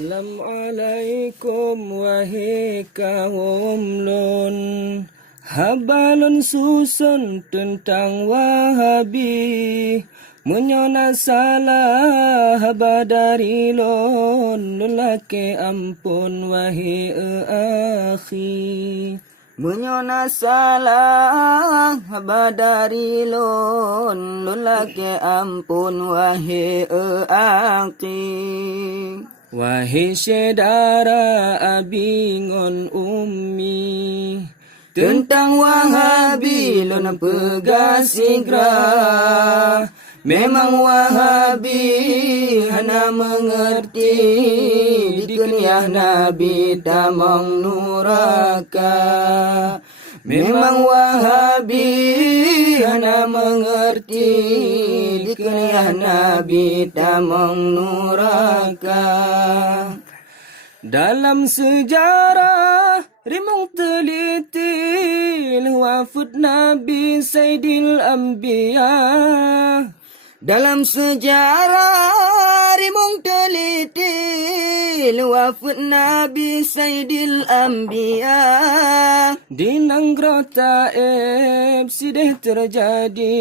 Assalamualaikum wahai kaum lon, habalon susun tentang Wahabi, menyona salah haba dari lon, lelaki ampun wahai akhi. Menyona salah haba dari lon, lelaki ampun wahai akhi. Wahai saudara abingon ummi, tentang Wahabi lon pegasigra. Memang Wahabi hana mengerti, dikunyah Nabi tamang nuraka. Memang Wahabi hana mengerti, dikunyah Nabi tamang nuraka. Dalam sejarah rimung teliti wafat Nabi Sayyidil Anbiya. Dalam sejarah rimung teliti wafat Nabi Sayyidil Anbiya. Di Nanggro Taib sidih terjadi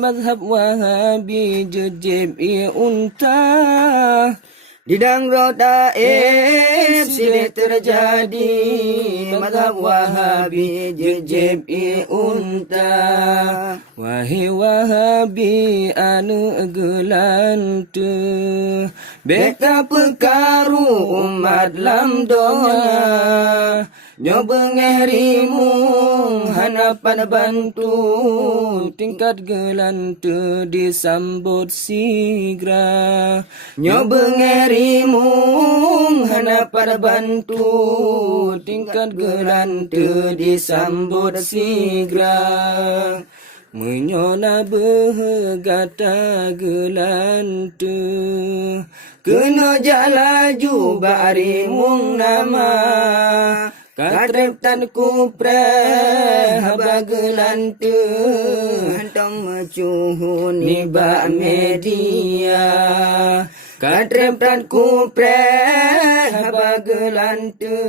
mazhab Wahabi jejib unta. Di Nanggro Taib sidih terjadi mazhab Wahabi jejib unta. Wahai Wahabi anu gelantu, beta pekaru umat lam donya. Nyoba ngerimung hanapan bantu, tingkat gelantu disambut sigra. Nyoba ngerimung hanapan bantu, tingkat gelantu disambut sigra. Menyona behegata gelantu, kena jalaju barimung nama. Katrep tan kupre haba gelantu, hantong mecuhun niba media. Katrep tan kupre haba gelantu,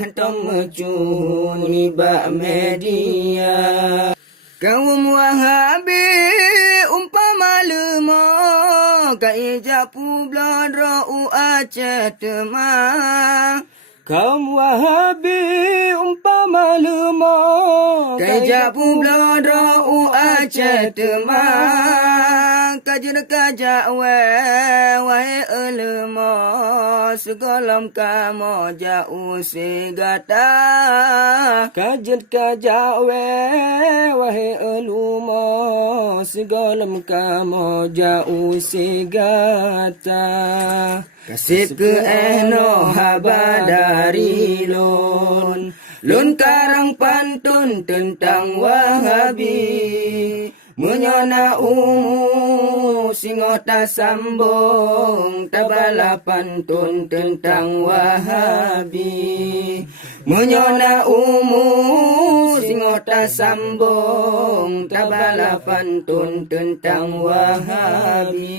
hantong mecuhun niba media. Kaum Wahabi umpama lemo, kaijapu blodro Aceh tema. Kaum Wahabi umpama lemo, kaijapu blodro Aceh tema. Kajen kajak wahai elemo, segolam kamo jauh segata. Kajen kajak wahai elemo, segolam kamo jauh segata. Kasih ke eno haba dari lon, lon karang pantun tentang Wahabi. Menyona singota sambung, tabala pantun tentang Wahabi. Menyona singota sambung, tabala pantun tentang Wahabi.